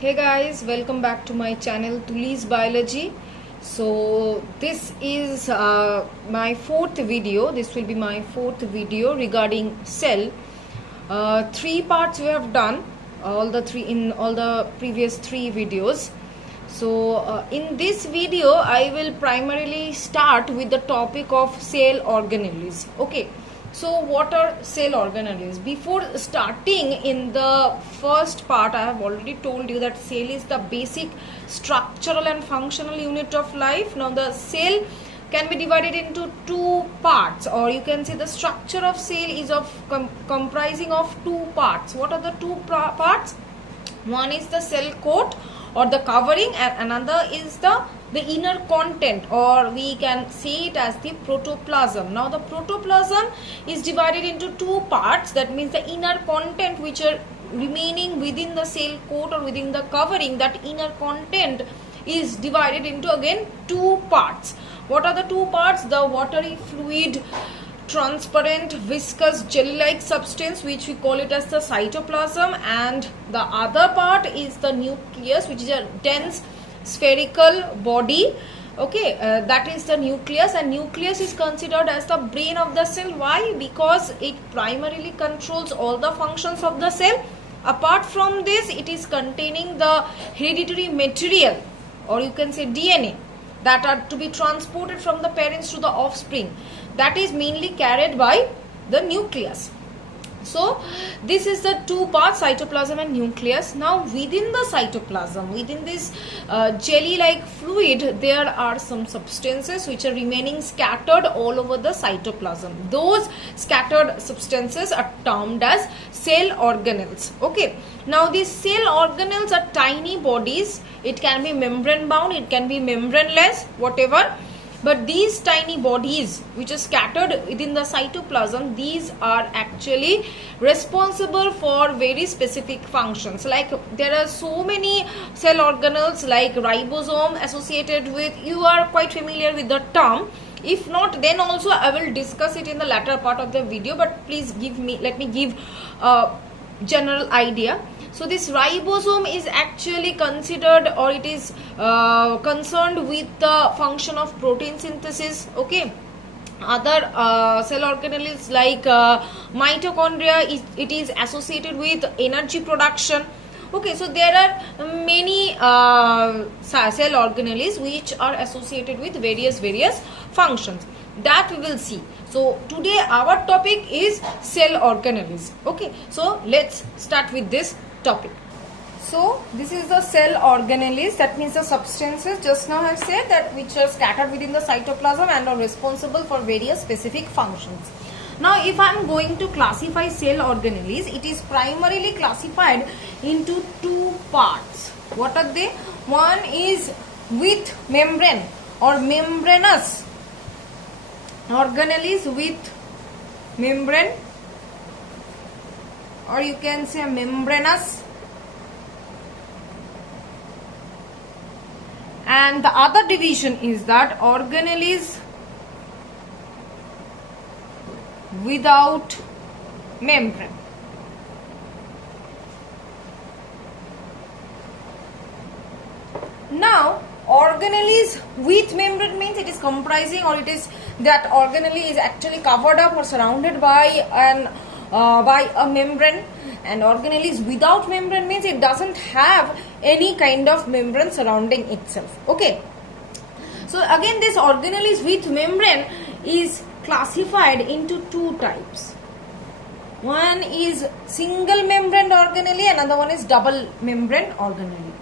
Hey guys, welcome back to my channel Tuli's Biology. So this is my fourth video. This will be my fourth video regarding cell. Three parts we have done, all the previous three videos. So in this video I will primarily start with the topic of cell organelles. Okay. So what are cell organelles? Before starting in the first part, I have already told you that cell is the basic structural and functional unit of life. Now the cell can be divided into two parts, or you can say the structure of cell is comprising of two parts. What are the two parts? One is the cell coat or the covering, and another is the inner content, or we can say it as the protoplasm. Now the protoplasm is divided into two parts. That means the inner content which are remaining within the cell coat or within the covering, that inner content is divided into again two parts. What are the two parts? The watery fluid, transparent, viscous, jelly-like substance, which we call it as the cytoplasm, and the other part is the nucleus, which is a dense spherical body. Okay, that is the nucleus, and nucleus is considered as the brain of the cell. Why? Because it primarily controls all the functions of the cell. Apart from this, it is containing the hereditary material, or you can say DNA, that are to be transported from the parents to the offspring. That is mainly carried by the nucleus. So this is the two parts, cytoplasm and nucleus. Now within the cytoplasm, within this jelly-like fluid, there are some substances which are remaining scattered all over the cytoplasm. Those scattered substances are termed as cell organelles. Okay. Now these cell organelles are tiny bodies. It can be membrane bound, it can be membraneless, whatever. But these tiny bodies which are scattered within the cytoplasm, these are actually responsible for very specific functions. Like there are so many cell organelles like ribosome associated with, you are quite familiar with the term. If not, then also I will discuss it in the latter part of the video, but please let me give a general idea. So this ribosome is actually considered, or it is concerned with the function of protein synthesis. Okay. Other cell organelles like mitochondria, it is associated with energy production. Okay, so there are many cell organelles which are associated with various functions that we will see. So today our topic is cell organelles. Okay, so let's start with this topic. So this is the cell organelles, that means the substances just now I have said that which are scattered within the cytoplasm and are responsible for various specific functions. Now if I am going to classify cell organelles, it is primarily classified into two parts. What are they? One is with membrane or membranous organelles, with membrane, or you can say membranous, and the other division is that organelles without membrane. Now organelles with membrane means it is comprising, or it is that organelle is actually covered up or surrounded by a membrane, and organelles without membrane means it doesn't have any kind of membrane surrounding itself. Okay. So again, this organelles with membrane is classified into two types. One is single membrane organelle, another one is double membrane organelle.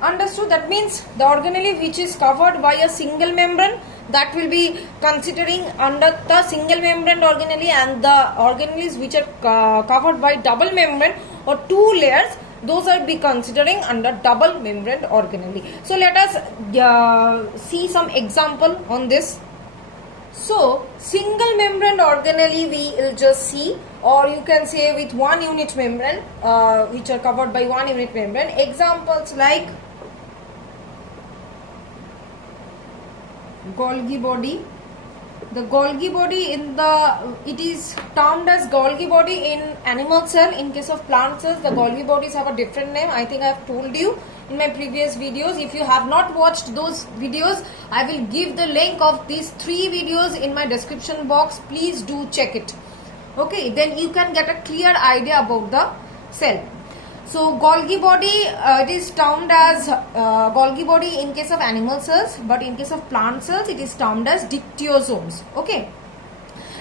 Understood? That means the organelle which is covered by a single membrane, that will be considering under the single membrane organelle, and the organelles which are covered by double membrane or two layers, those are be considering under double membrane organelle. So let us see some example on this. So single membrane organelle we will just see, or you can say with one unit membrane, which are covered by one unit membrane. Examples like Golgi body. The Golgi body it is termed as Golgi body in animal cell. In case of plant cells, the Golgi bodies have a different name. I think I have told you in my previous videos. If you have not watched those videos, I will give the link of these 3 videos in my description box. Please do check it. Okay, then you can get a clear idea about the cell. So Golgi body, it is termed as Golgi body in case of animal cells, but in case of plant cells it is termed as dictyosomes. Okay.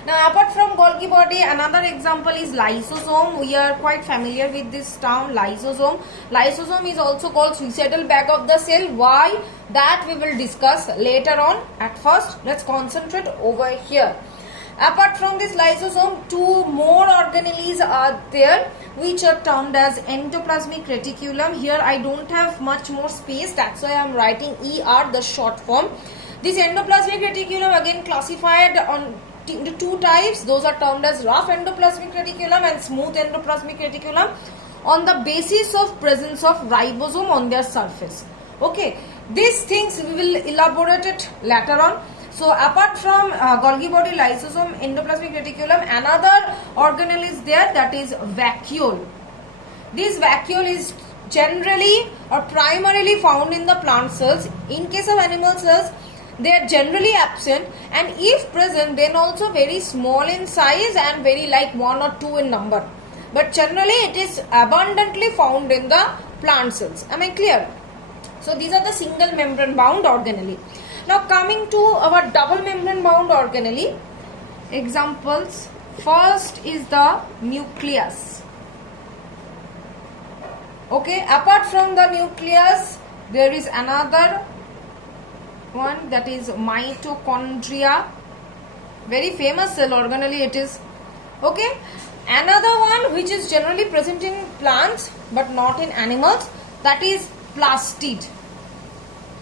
Now apart from Golgi body, another example is lysosome. We are quite familiar with this term, lysosome. Lysosome is also called suicidal bag of the cell. Why? That we will discuss later on. At first, let's concentrate over here. Apart from this lysosome, 2 more organelles are there which are termed as endoplasmic reticulum. Here I don't have much more space, that's why I am writing ER, the short form. This endoplasmic reticulum again classified into 2 types. Those are termed as rough endoplasmic reticulum and smooth endoplasmic reticulum on the basis of presence of ribosome on their surface. Okay, these things we will elaborate it later on. So apart from Golgi body, lysosome, endoplasmic reticulum, another organelle is there, that is vacuole. This vacuole is generally or primarily found in the plant cells. In case of animal cells, they are generally absent, and if present, then also very small in size and very like 1 or 2 in number. But generally it is abundantly found in the plant cells. Am I clear? So these are the single membrane bound organelle. Now coming to our double membrane bound organelle examples, first is the nucleus. Okay, apart from the nucleus, there is another one, that is mitochondria. Very famous cell organelle it is. Okay, another one which is generally present in plants but not in animals, that is plastid.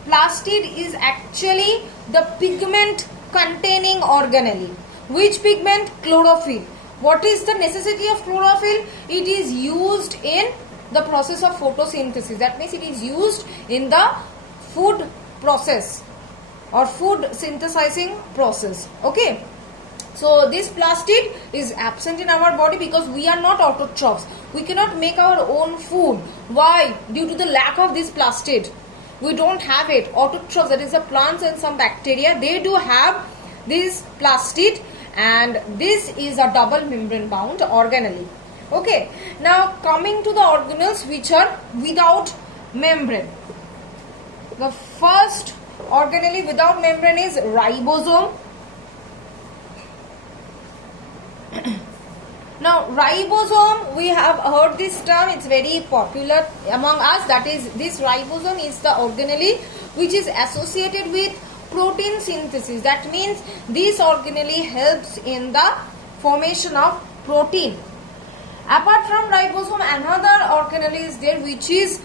Plastid is actually the pigment containing organelle. Which pigment? Chlorophyll. What is the necessity of chlorophyll? It is used in the process of photosynthesis. That means it is used in the food process or food synthesizing process. Okay. So this plastid is absent in our body because we are not autotrophs. We cannot make our own food. Why? Due to the lack of this plastid. We don't have it. Autotrophs, that is the plants and some bacteria, they do have this plastid, and this is a double membrane bound organelle. Okay. Now coming to the organelles which are without membrane. The first organelle without membrane is ribosome. Now ribosome, we have heard this term, it's very popular among us, that is this ribosome is the organelle which is associated with protein synthesis. That means this organelle helps in the formation of protein. Apart from ribosome, another organelle is there which is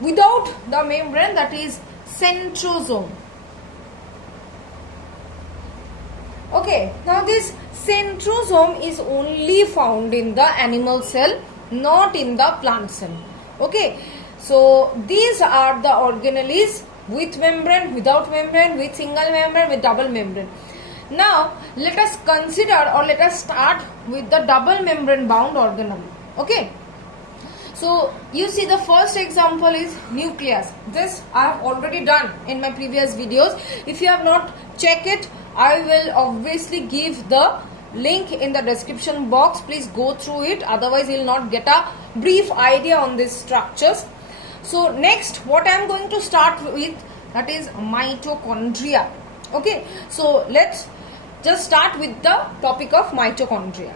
without the membrane, that is centrosome. Okay, now this centrosome is only found in the animal cell, not in the plant cell. Okay, so these are the organelles with membrane, without membrane, with single membrane, with double membrane. Now let us consider, or let us start with the double membrane bound organelle. Okay, so you see the first example is nucleus. This I have already done in my previous videos. If you have not checked it, I will obviously give the link in the description box. Please go through it, otherwise you will not get a brief idea on these structures. So next, what I am going to start with, that is mitochondria. Okay, so let's just start with the topic of mitochondria.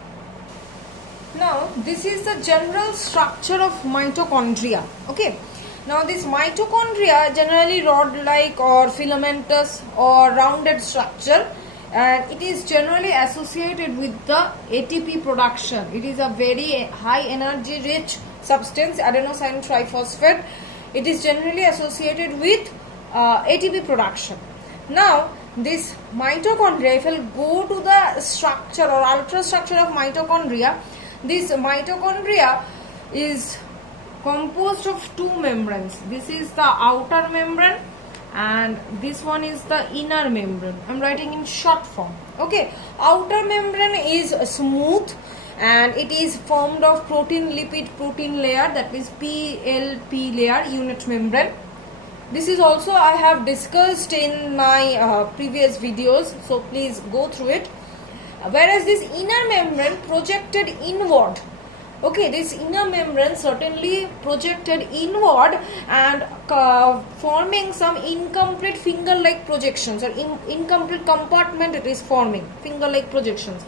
Now this is the general structure of mitochondria. Okay, now this mitochondria generally rod-like or filamentous or rounded structure, and it is generally associated with the ATP production. It is a very high energy rich substance, adenosine triphosphate. It is generally associated with ATP production. Now this mitochondria, if I go to the structure or ultrastructure of mitochondria, this mitochondria is composed of 2 membranes. This is the outer membrane and this one is the inner membrane. I'm writing in short form. Okay, outer membrane is smooth and it is formed of protein lipid protein layer, that means PLP layer, unit membrane. This is also I have discussed in my previous videos, so please go through it. Whereas this inner membrane projected inward. Okay, this inner membrane certainly projected inward and forming some incomplete finger-like projections, or incomplete compartment it is forming, finger-like projections.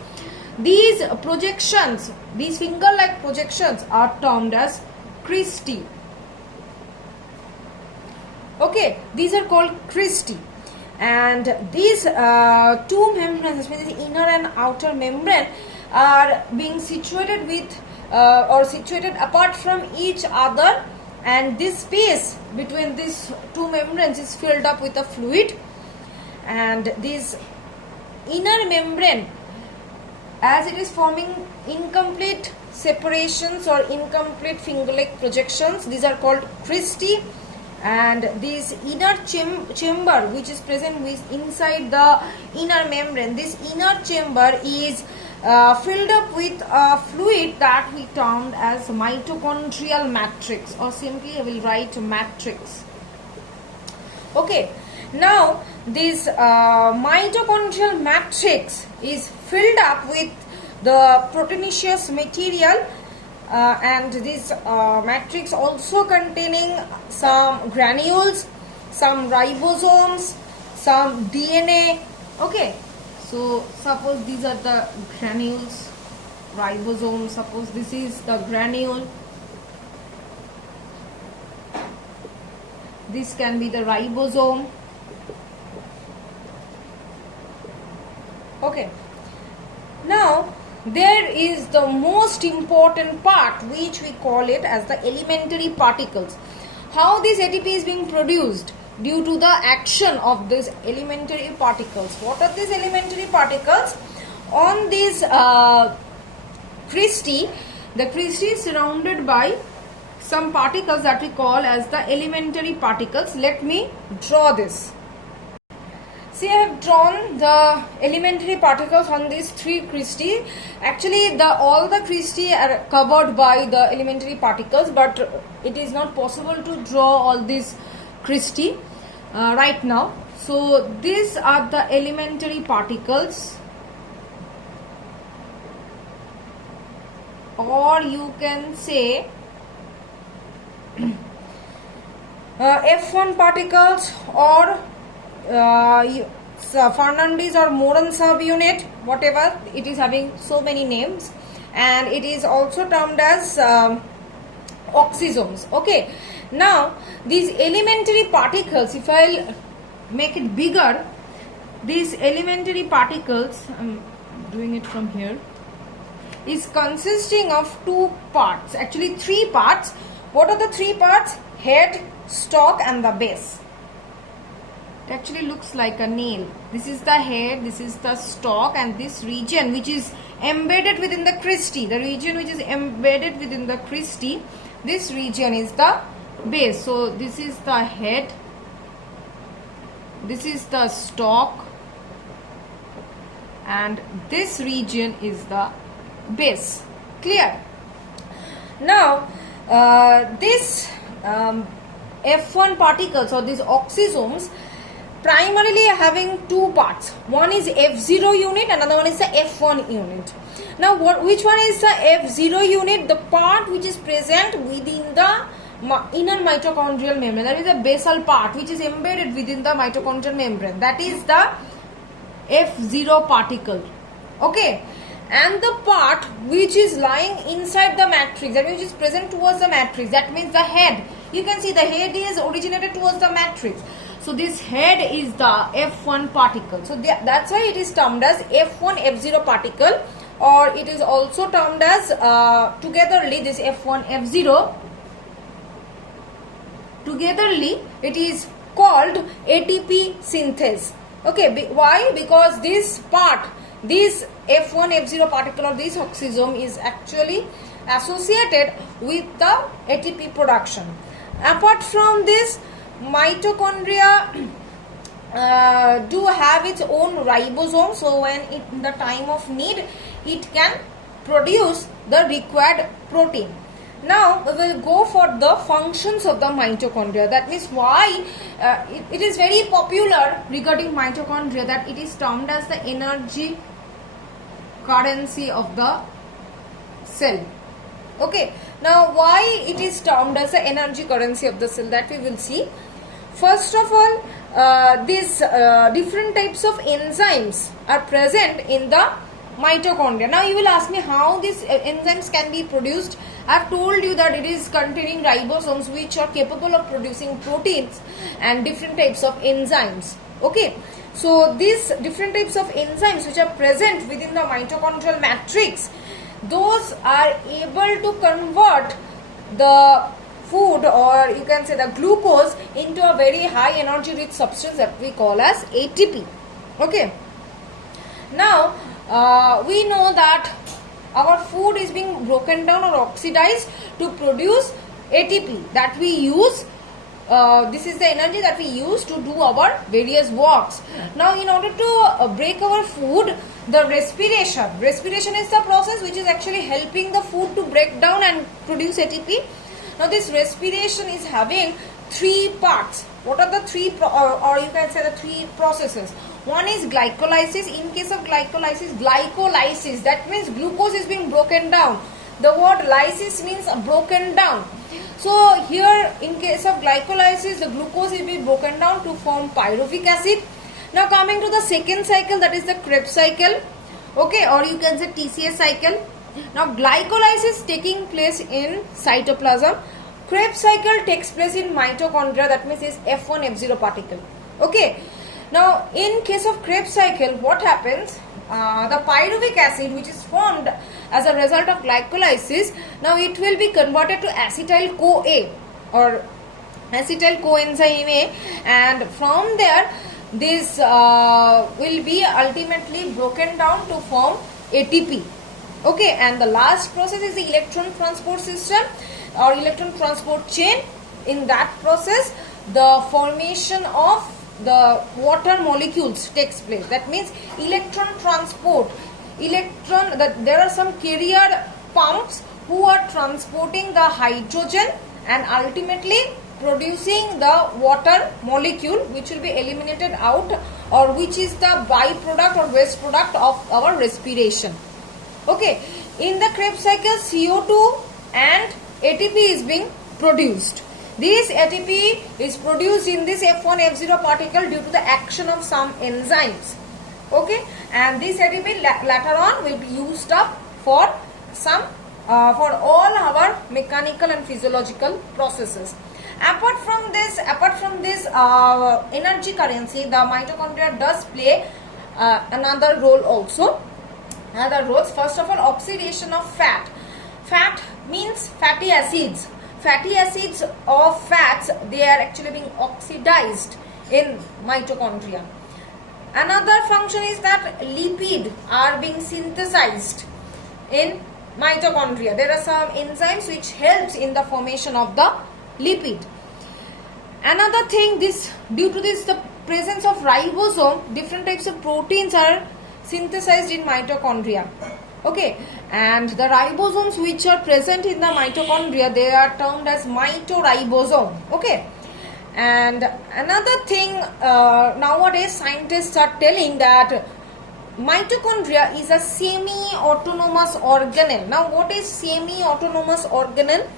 These projections, these finger-like projections are termed as cristae. Okay, these are called cristae. And these two membranes, the inner and outer membrane, are being situated with or situated apart from each other, and this space between these two membranes is filled up with a fluid. And this inner membrane, as it is forming incomplete separations or incomplete finger-like projections, these are called cristae. And this inner chamber which is present inside the inner membrane, this inner chamber is filled up with a fluid that we termed as mitochondrial matrix, or simply I will write matrix. Okay, now this mitochondrial matrix is filled up with the proteinaceous material, and this matrix also containing some granules, some ribosomes, some DNA. Okay, so suppose these are the granules, ribosomes, suppose this is the granule, this can be the ribosome. Okay, now there is the most important part, which we call it as the elementary particles. How this ATP is being produced? Due to the action of these elementary particles. What are these elementary particles? On this cristae, the cristae is surrounded by some particles that we call as the elementary particles. Let me draw this. See, I have drawn the elementary particles on these three cristae. Actually, all the cristae are covered by the elementary particles, but it is not possible to draw all these cristae right now. So, these are the elementary particles, or you can say F1 particles, or Fernandez or Moran subunit, whatever, it is having so many names, and it is also termed as oxysomes. Okay, now these elementary particles, if I'll make it bigger, these elementary particles, I'm doing it from here, is consisting of two parts, actually three parts. What are the three parts? Head, stalk and the base. It actually looks like a nail. This is the head, this is the stalk, and this region which is embedded within the cristae, the region which is embedded within the cristae, this region is the base. So this is the head, this is the stalk, and this region is the base. Clear? Now this F1 particles, or these oxysomes, primarily having two parts. One is F0 unit, another one is the F1 unit. Now which one is the F0 unit? The part which is present within the inner mitochondrial membrane, that is the basal part which is embedded within the mitochondrial membrane, that is the F0 particle. Okay, and the part which is lying inside the matrix, that means which is present towards the matrix, that means the head. You can see the head is originated towards the matrix. So this head is the F1 particle. So that's why it is termed as F1 F0 particle, or it is also termed as togetherly this F1 F0. Togetherly it is called ATP synthase. Okay, why? Because this part, this F1 F0 particle or this oxysome is actually associated with the ATP production. Apart from this, mitochondria do have its own ribosome, so when in the time of need it can produce the required protein. Now we will go for the functions of the mitochondria. That means why it is very popular regarding mitochondria, that it is termed as the energy currency of the cell. Okay, now why it is termed as the energy currency of the cell, that we will see. First of all, these different types of enzymes are present in the mitochondria. Now you will ask me how these enzymes can be produced. I have told you that it is containing ribosomes which are capable of producing proteins and different types of enzymes. Okay, so these different types of enzymes which are present within the mitochondrial matrix, those are able to convert the food, or you can say the glucose, into a very high energy rich substance that we call as ATP. Okay, now we know that our food is being broken down or oxidized to produce ATP that we use. This is the energy that we use to do our various works. Now in order to break our food, the respiration is the process which is actually helping the food to break down and produce ATP. Now this respiration is having three parts. What are the three or you can say the three processes? One is glycolysis. In case of glycolysis, that means glucose is being broken down. The word lysis means broken down. So here in case of glycolysis, the glucose will be broken down to form pyruvic acid. Now coming to the second cycle, that is the Krebs cycle. Okay, or you can say TCA cycle. Now glycolysis taking place in cytoplasm. Krebs cycle takes place in mitochondria, that means is F1 F0 particle. Okay. Now in case of Krebs cycle, what happens? The pyruvic acid which is formed as a result of glycolysis, now it will be converted to acetyl-CoA or acetyl coenzyme A, and from there this will be ultimately broken down to form ATP. Okay, and the last process is the electron transport system or electron transport chain. In that process, the formation of the water molecules takes place. That means electron transport. There are some carrier pumps who are transporting the hydrogen and ultimately producing the water molecule which will be eliminated out, or which is the byproduct or waste product of our respiration. Okay, in the Krebs cycle, CO2 and ATP is being produced. This ATP is produced in this F1 F0 particle due to the action of some enzymes. Okay, and this ATP later on will be used up for some for all our mechanical and physiological processes. Apart from this energy currency, the mitochondria does play another role also. Other roles. First of all, oxidation of fat. Fat means fatty acids. Fatty acids of fats, they are actually being oxidized in mitochondria. Another function is that lipid are being synthesized in mitochondria. There are some enzymes which helps in the formation of the lipid. Another thing, due to the presence of ribosome, different types of proteins are synthesized in mitochondria. Okay, and the ribosomes which are present in the mitochondria, they are termed as mitoribosome. Okay, and another thing, nowadays scientists are telling that mitochondria is a semi-autonomous organelle. Now what is semi-autonomous organelle?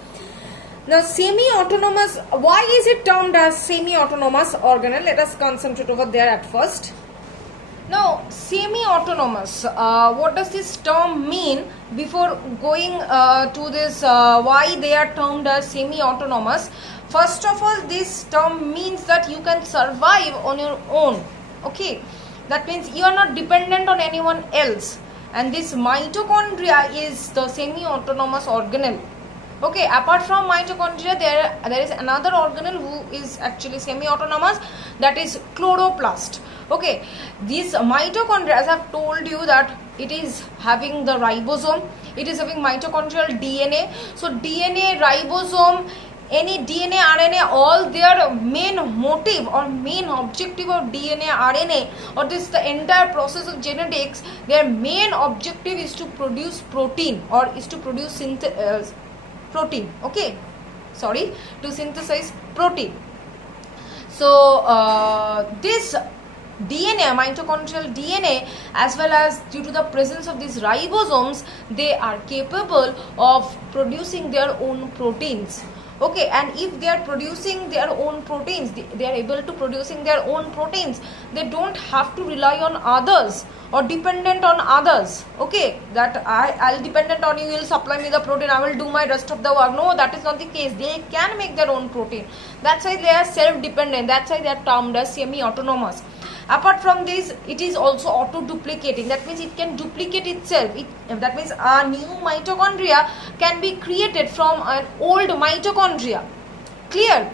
Now semi-autonomous, why is it termed as semi-autonomous organelle? Let us concentrate over there at first. Now semi-autonomous, what does this term mean? Before going to this why they are termed as semi-autonomous, first of all, this term means that you can survive on your own. Okay, that means you are not dependent on anyone else, and this mitochondria is the semi-autonomous organelle. Okay, apart from mitochondria, there is another organelle who is actually semi-autonomous, that is chloroplast. Okay, this mitochondria, as I have told you, that it is having the ribosome, it is having mitochondrial DNA. So DNA, ribosome, any DNA RNA, all their main motive or main objective of DNA RNA, or this the entire process of genetics, their main objective is to produce protein, or is to produce protein. Okay, sorry, to synthesize protein. So this DNA, mitochondrial DNA, as well as due to the presence of these ribosomes, they are capable of producing their own proteins. Okay, and if they are producing their own proteins, they are able to producing their own proteins, they don't have to rely on others or dependent on others. Okay, that I'll dependent on you, will supply me the protein, I will do my rest of the work. No, that is not the case. They can make their own protein. That's why they are self-dependent. That's why they are termed as semi-autonomous. Apart from this, it is also auto-duplicating. That means it can duplicate itself. That means a new mitochondria can be created from an old mitochondria. Clear?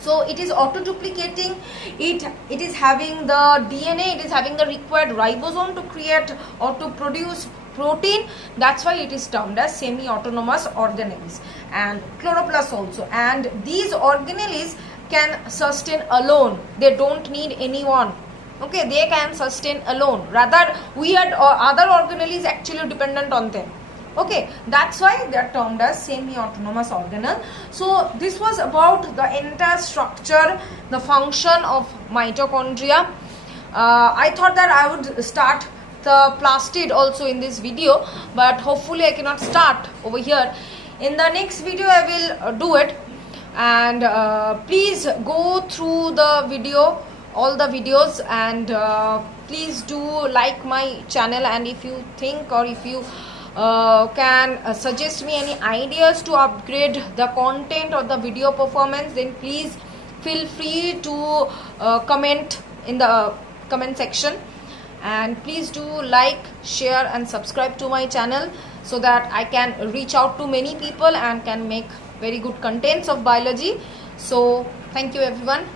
So it is auto-duplicating. It is having the DNA. It is having the required ribosome to create or to produce protein. That's why it is termed as semi-autonomous organelles. And chloroplast also. And these organelles can sustain alone. They don't need anyone. Okay, they can sustain alone. Rather, weird or other organelle is actually dependent on them. Okay, that's why they are termed as semi-autonomous organelle. So this was about the entire structure, the function of mitochondria. I thought that I would start the plastid also in this video, but hopefully I cannot start over here. In the next video I will do it, and please go through the video, all the videos, and please do like my channel. And if you think, or if you can suggest me any ideas to upgrade the content or the video performance, then please feel free to comment in the comment section. And please do like, share and subscribe to my channel, so that I can reach out to many people and can make very good contents of biology. So thank you everyone.